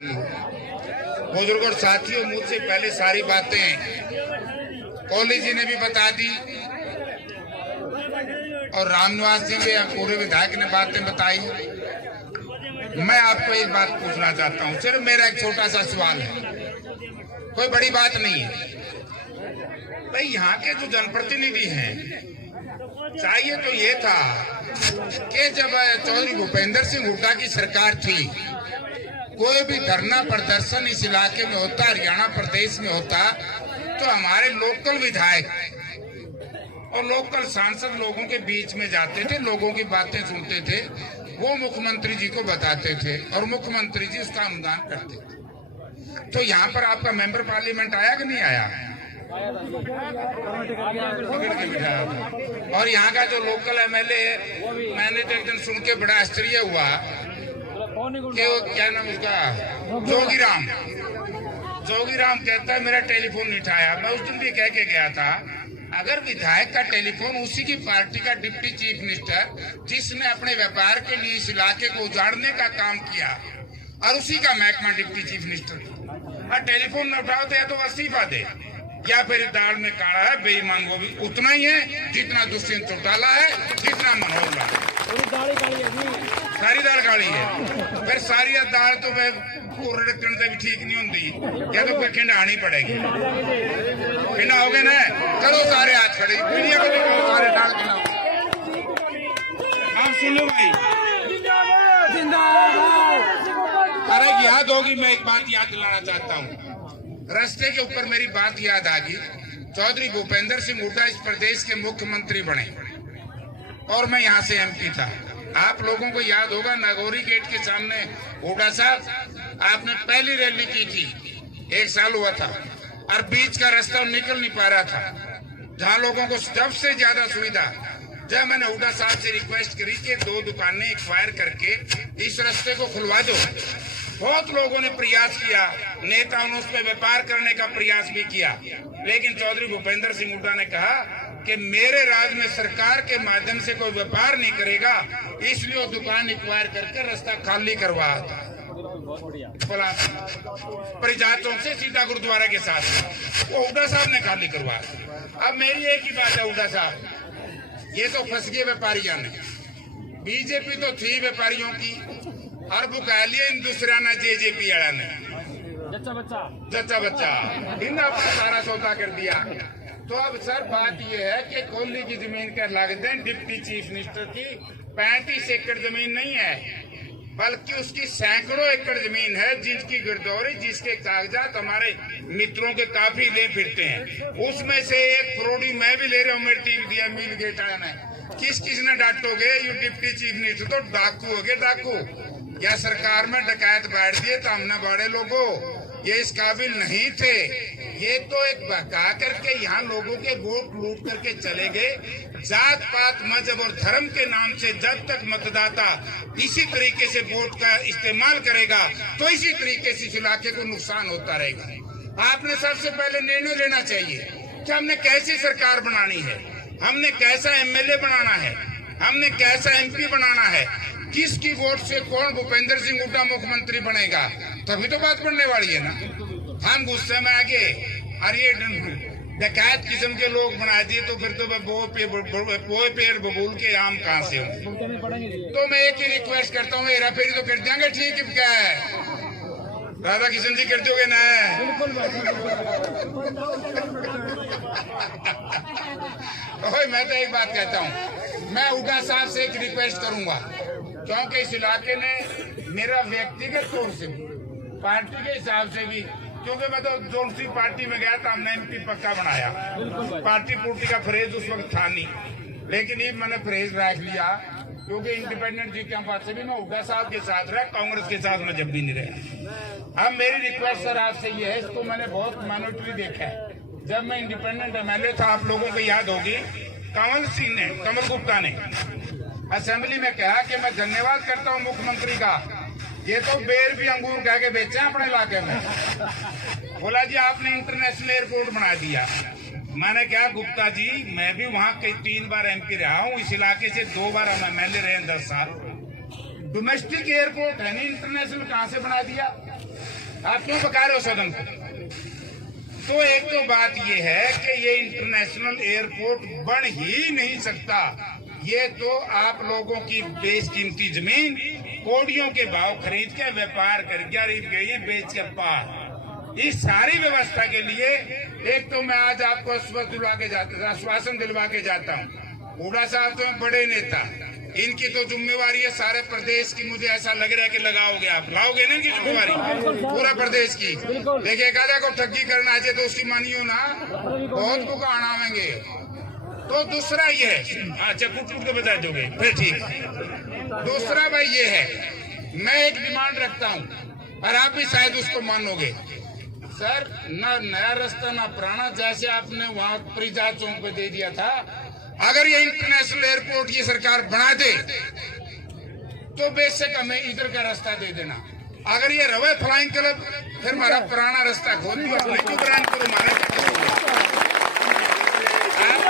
बुजुर्ग और साथियों, मुझसे पहले सारी बातें कोहली जी ने भी बता दी और रामनिवास जी ने, पूरे विधायक ने बातें बताई। मैं आपको एक बात पूछना चाहता हूं, सिर्फ मेरा एक छोटा सा सवाल है, कोई बड़ी बात नहीं है। भाई यहाँ के जो जनप्रतिनिधि हैं, चाहिए तो ये था कि जब चौधरी भूपेंद्र सिंह हुड्डा की सरकार थी, कोई भी धरना प्रदर्शन इस इलाके में होता, हरियाणा प्रदेश में होता, तो हमारे लोकल विधायक और लोकल सांसद लोगों के बीच में जाते थे, लोगों की बातें सुनते थे, वो मुख्यमंत्री जी को बताते थे और मुख्यमंत्री जी उसका अनुदान करते थे। तो यहाँ पर आपका मेंबर पार्लियामेंट आया कि नहीं आया? और यहाँ का जो लोकल एमएलए, मैंने तो एक दिन सुन के बड़ा आश्चर्य हुआ कि वो क्या नाम उसका, जोगीराम कहता है मेरा टेलीफोन नहीं उठाया। मैं उस दिन भी कह के गया था, अगर विधायक का टेलीफोन उसी की पार्टी का डिप्टी चीफ मिनिस्टर, जिसने अपने व्यापार के लिए इस इलाके को उजाड़ने का काम किया, और उसी का महकमा डिप्टी चीफ मिनिस्टर, और टेलीफोन न उठाओ तो या तो इस्तीफा दे या फिर दाल में काढ़ा है, बेईमान वो भी उतना ही है जितना दुष्यंत चौटाला है, जितना मनोहर लाल। सारी दाल काली है, फिर सारी दाल तो रखने से भी ठीक नहीं होती, या तो फिर खिंडानी पड़ेगी। खिंडाओगे ना, चलो सारे हाथ खड़े, मीडिया को देखो, सारे दाल खिलाओ। आप सुनो भाई, अरे याद होगी, मैं एक बात याद दिलाना चाहता हूँ। रास्ते के ऊपर मेरी बात याद आ गई, चौधरी भूपेंद्र सिंह हुड्डा इस प्रदेश के मुख्यमंत्री बने और मैं यहाँ से एमपी था। आप लोगों को याद होगा, नागौरी गेट के सामने हुड्डा साहब आपने पहली रैली की थी, 1 साल हुआ था, और बीच का रास्ता निकल नहीं पा रहा था, जहाँ लोगों को सबसे ज्यादा सुविधा। जब मैंने हुड्डा साहब से रिक्वेस्ट करी कि 2 दुकानें एक्वायर करके इस रास्ते को खुलवा दो, बहुत लोगों ने प्रयास किया, नेताओं ने उस पर व्यापार करने का प्रयास भी किया, लेकिन चौधरी भूपेंद्र सिंह हुड्डा ने कहा कि मेरे राज में सरकार के माध्यम से कोई व्यापार नहीं करेगा, इसलिए वो दुकान एक्वायर करके रास्ता खाली करवा था परिजातों से सीधा गुरुद्वारा के साथ, वो हुड्डा साहब ने खाली करवाया। अब मेरी एक ही बात है, हुड्डा साहब ये तो फंस गए व्यापारियों ने, बीजेपी तो थी व्यापारियों की, और बुकालिए इन दूसरा ना जेजेपी वाला ने जच्चा बच्चा इन्हें अपना सारा सौदा कर दिया। तो अब सर बात यह है कि कोहली की जमीन का लागत है डिप्टी चीफ मिनिस्टर की 35 एकड़ जमीन नहीं है, बल्कि उसकी सैकड़ों एकड़ जमीन है, जिसकी गिरदौरी, जिसके कागजात हमारे मित्रों के काफी ले फिरते हैं। उसमें से एक करोड़ी मैं भी ले रहा हूँ, मेरे टीम दिया मिल गया ने। किस ने डांटोगे? यू डिप्टी चीफ मिनिस्टर तो डाकू हो गए, डाकू। या सरकार में डकैत बैठ दिए तो हमने बड़े लोगों ये इस काबिल नहीं थे। ये तो एक बहका करके यहाँ लोगों के वोट लूट करके चले गए। जात पात मजहब और धर्म के नाम से जब तक मतदाता इसी तरीके से वोट का इस्तेमाल करेगा, तो इसी तरीके से इस इलाके को नुकसान होता रहेगा। आपने सबसे पहले निर्णय लेना चाहिए कि हमने कैसी सरकार बनानी है, हमने कैसा एमएलए बनाना है, हमने कैसा एमपी बनाना है, किसकी वोट से कौन भूपेंद्र सिंह हुड्डा मुख्यमंत्री बनेगा, तभी तो बात बनने वाली है ना। हम गुस्से में आगे अरे डकैत किस्म के लोग बना दिए, तो फिर तो पोए पेड़ बबूल के आम कहाँ से हों। तो मैं एक ही रिक्वेस्ट करता हूँ, हेरा फेरी तो कर देंगे, ठीक है, क्या है राधा किशन जी कर दोगे ना? मैं तो एक बात कहता हूँ, मैं हुड्डा साहब से एक रिक्वेस्ट करूंगा, क्योंकि इस इलाके ने मेरा व्यक्तिगत तौर से पार्टी के हिसाब से भी, क्योंकि मैं तो दूसरी पार्टी में गया था, हमने एमपी पक्का बनाया, पार्टी पुर्टी का फ्रेज उस वक्त था नहीं, लेकिन ये मैंने फ्रेज रख लिया, क्योंकि इंडिपेंडेंट जी के पास से भी मैं हुड्डा साहब के साथ रहा, कांग्रेस के साथ मैं जब भी नहीं रहा। अब मेरी रिक्वेस्ट सर आपसे ये है, इसको मैंने बहुत माइनॉरिटी देखा है। जब मैं इंडिपेंडेंट एमएलए था, आप लोगों को याद होगी, कमल गुप्ता ने असेंबली में कहा कि मैं धन्यवाद करता हूं मुख्यमंत्री का, ये तो बेर भी अंगूर कह के बेचे अपने इलाके में। बोला जी आपने इंटरनेशनल एयरपोर्ट बना दिया। मैंने कहा गुप्ता जी, मैं भी वहां 3 बार एमपी रहा हूं, इस इलाके से 2 बार हम एमएलए रहे 10 साल। डोमेस्टिक एयरपोर्ट है नहीं, इंटरनेशनल कहां से बना दिया? आप क्यों बका रहे हो सदन को? तो एक तो बात ये है कि ये इंटरनेशनल एयरपोर्ट बन ही नहीं सकता। ये तो आप लोगों की बेशकीमती जमीन कोड़ियों के भाव खरीद के व्यापार कर गई है, बेच के पार। इस सारी व्यवस्था के लिए एक तो मैं आज आपको आश्वासन दिलवा के जाता हूँ, हुड्डा साहब तो बड़े नेता, इनकी तो जिम्मेवारी है सारे प्रदेश की। मुझे ऐसा लग रहा है कि लगाओगे, आप लाओगे ना इनकी जिम्मेवारी पूरा प्रदेश की। देखिए कादा को ठगी करना चाहिए तो उसकी मानियो ना, बहुत को आनावेंगे। तो दूसरा ये है, अच्छा कुछ के बता दोगे फिर ठीक। दूसरा भाई ये है, मैं एक डिमांड रखता हूँ और आप भी शायद उसको मानोगे। सर ना नया रास्ता ना पुराना, जैसे आपने वहाँ परिजा चौक पे दे दिया था, अगर ये इंटरनेशनल एयरपोर्ट ये सरकार बना दे तो बेशक हमें इधर का रास्ता दे देना। अगर ये रवे फ्लाइंग क्लब, फिर हमारा पुराना रास्ता खोल दिया, क्यों ग्रांट करो हमारे।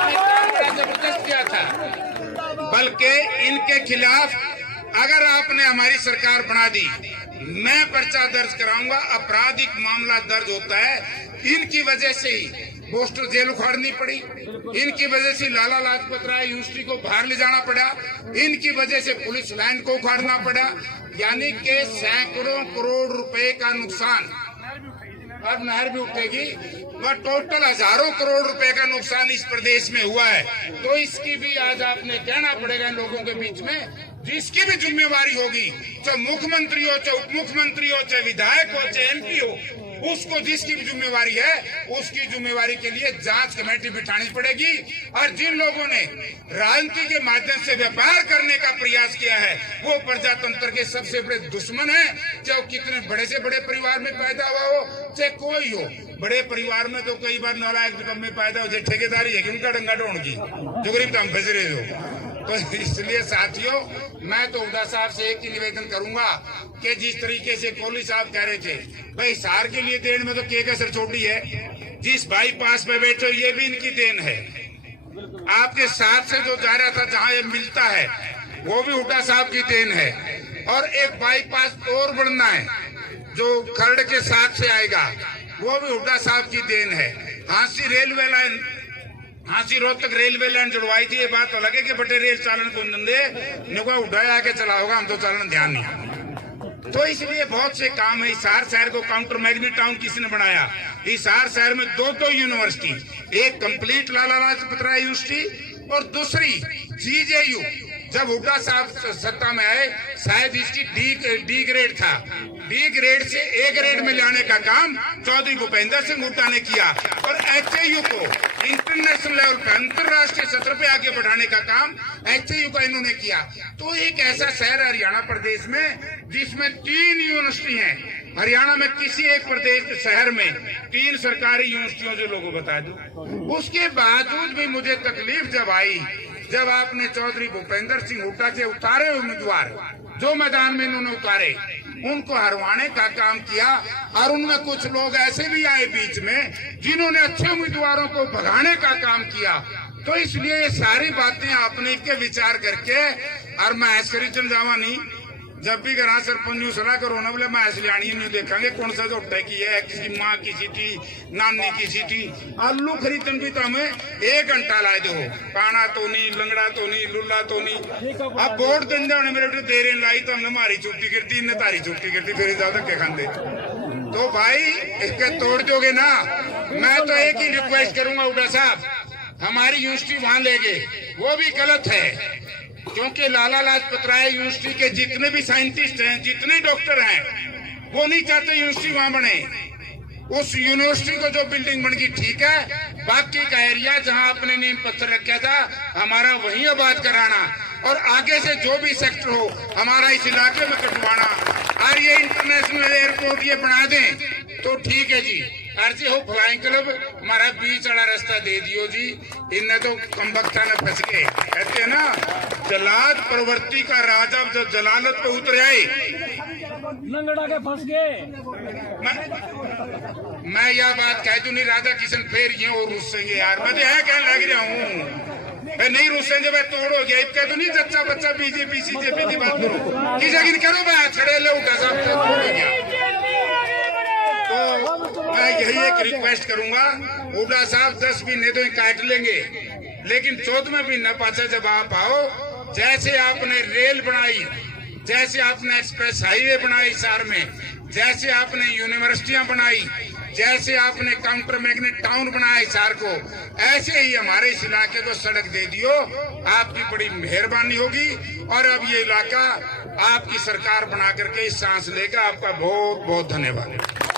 आपने जबरदस्त किया था, बल्कि इनके खिलाफ अगर आपने हमारी सरकार बना दी, मैं पर्चा दर्ज कराऊंगा। आपराधिक मामला दर्ज होता है, इनकी वजह से ही पोस्टल जेल उखाड़नी पड़ी, इनकी वजह से लाला लाजपत राय यूनिवर्सिटी को बाहर ले जाना पड़ा, इनकी वजह से पुलिस लाइन को उखाड़ना पड़ा। यानी कि सैकड़ों करोड़ रुपए का नुकसान, अब नहर भी उठेगी, वह टोटल हजारों करोड़ रुपए का नुकसान इस प्रदेश में हुआ है। तो इसकी भी आज आपने कहना पड़ेगा इन लोगों के बीच में, जिसकी भी जिम्मेवारी होगी, चाहे मुख्यमंत्री हो, चाहे उप मुख्यमंत्री हो, चाहे विधायक हो, चाहे एमपी हो, उसको जिसकी भी जिम्मेवारी है उसकी जिम्मेवारी के लिए जांच कमेटी बिठानी पड़ेगी। और जिन लोगों ने राजनीति के माध्यम से व्यापार करने का प्रयास किया है, वो प्रजातंत्र के सबसे बड़े दुश्मन हैं, चाहे कितने बड़े से बड़े परिवार में पैदा हुआ हो, चाहे कोई हो। बड़े परिवार में तो कई बार नालायक रकम में पैदा हो जाए, ठेकेदारी है कि उनका डंगा ढोण की जो गरीब हम फंसरे हो। तो इसलिए साथियों, मैं तो हुड्डा साहब से एक ही निवेदन करूंगा कि जिस तरीके से कोहली साहब कह रहे थे, भाई हिसार के लिए देन में तो के कसर छोटी है, जिस बाईपास पे बैठे ये भी इनकी देन है। आपके साथ से जो जा रहा था, जहां ये मिलता है, वो भी हुड्डा साहब की देन है। और एक बाईपास और बढ़ना है जो खरड़ के साथ से आएगा, वो भी हुड्डा साहब की देन है। Hansi railway line, Hansi Rohtak railway line जुड़वाई थी, ये बात अलग है कि बटे रेल चालन को दे उड़ाया आके चला होगा, हम तो चालन ध्यान नहीं। तो इसलिए बहुत से काम है। हिसार शहर को काउंटर मैग्नेट टाउन किसने बनाया? हिसार शहर में दो यूनिवर्सिटी, एक कंप्लीट लाला लाजपत राय यूनिवर्सिटी और दूसरी जीजेयू। जब हुड्डा साहब सत्ता में आए, शायद इसकी डी ग्रेड था, डी ग्रेड से ए ग्रेड में लाने का काम चौधरी भूपेंद्र सिंह हुड्डा ने किया। और एचएयू को इंटरनेशनल लेवल पे, अंतर्राष्ट्रीय सत्र पे आगे बढ़ाने का काम एचएयू का इन्होंने किया। तो एक ऐसा शहर हरियाणा प्रदेश में जिसमें 3 यूनिवर्सिटी हैं। हरियाणा में किसी एक प्रदेश शहर में 3 सरकारी यूनिवर्सिटियों से लोगों बता दो। उसके बावजूद भी मुझे तकलीफ जब आई, जब आपने चौधरी भूपेंद्र सिंह हुड्डा के उतारे उम्मीदवार जो मैदान में इन्होंने उतारे, उनको हरवाने का काम किया। और उनमें कुछ लोग ऐसे भी आए बीच में जिन्होंने अच्छे उम्मीदवारों को भगाने का काम किया। तो इसलिए ये सारी बातें आपने के विचार करके, और मैं ऐसे करी चल जावा नहीं, जब भी घर सरपंच सलाह करो ना, बोले मैं ऐसे लियानी नहीं देखेंगे कौन सा जो की है, किसी माँ की सीटी, नानी की सीटी। आलू खरीदन भी तो हमें 1 घंटा ला दो, काना तो नहीं, लंगड़ा तो नहीं, लुल्ला तो नहीं। अब वोट देने होने मेरे बेटे देर लाई तो हमने हमारी छुट्टी करती, इन्हें तारी छुट्टी करती, फिर ज्यादा क्या खाते। तो भाई इसके तोड़ दोगे ना। मैं तो एक ही रिक्वेस्ट करूंगा हुड्डा साहब, हमारी यूनिवर्सिटी वहां ले गए, वो भी गलत है। क्योंकि लाला लाजपत राय यूनिवर्सिटी के जितने भी साइंटिस्ट हैं, जितने डॉक्टर हैं, वो नहीं चाहते यूनिवर्सिटी वहां बने। उस यूनिवर्सिटी को जो बिल्डिंग बन गई ठीक है, बाकी का एरिया जहां आपने नींव पत्थर रखा था, हमारा वहीं आबाद कराना, और आगे से जो भी सेक्टर हो हमारा इस इलाके में कटवाना। और ये इंटरनेशनल एयरपोर्ट ये बना दें तो ठीक है जी। अर्जी हो फ्लाइंग क्लब, हमारा बीच वाला रास्ता दे दियो जी। इनने तो कमबख्ता ने फंस गए। कहते हैं ना, जलाद प्रवृत्ति का राजा जब जलालत पे उतर आए, लंगड़ा के फंस गए। मैं यह बात कह दूं नहीं, राधा किशन फिर ये और रुसेंगे यार, मैं तो है कहने लग रहा हूँ, नहीं रुसेंगे भाई, तोड़ हो गया। कह दो नहीं जच्चा बच्चा बीजेपी सीजेपी की बात करो, किसी करो भाई, छड़े लो हुड्डा साहब तोड़ हो गया। यही एक रिक्वेस्ट करूंगा, हुड्डा साहब 10 महीने तो काट लेंगे, लेकिन 14वें महीना पाछे जब आप आओ, जैसे आपने रेल बनाई, जैसे आपने एक्सप्रेस हाईवे बनाई शहर में, जैसे आपने यूनिवर्सिटियां बनाई, जैसे आपने काउंटर मैग्नेट टाउन बनाया शहर को, ऐसे ही हमारे इस इलाके को सड़क दे दियो, आपकी बड़ी मेहरबानी होगी। और अब ये इलाका आपकी सरकार बना करके इस सांस लेगा। आपका बहुत बहुत धन्यवाद।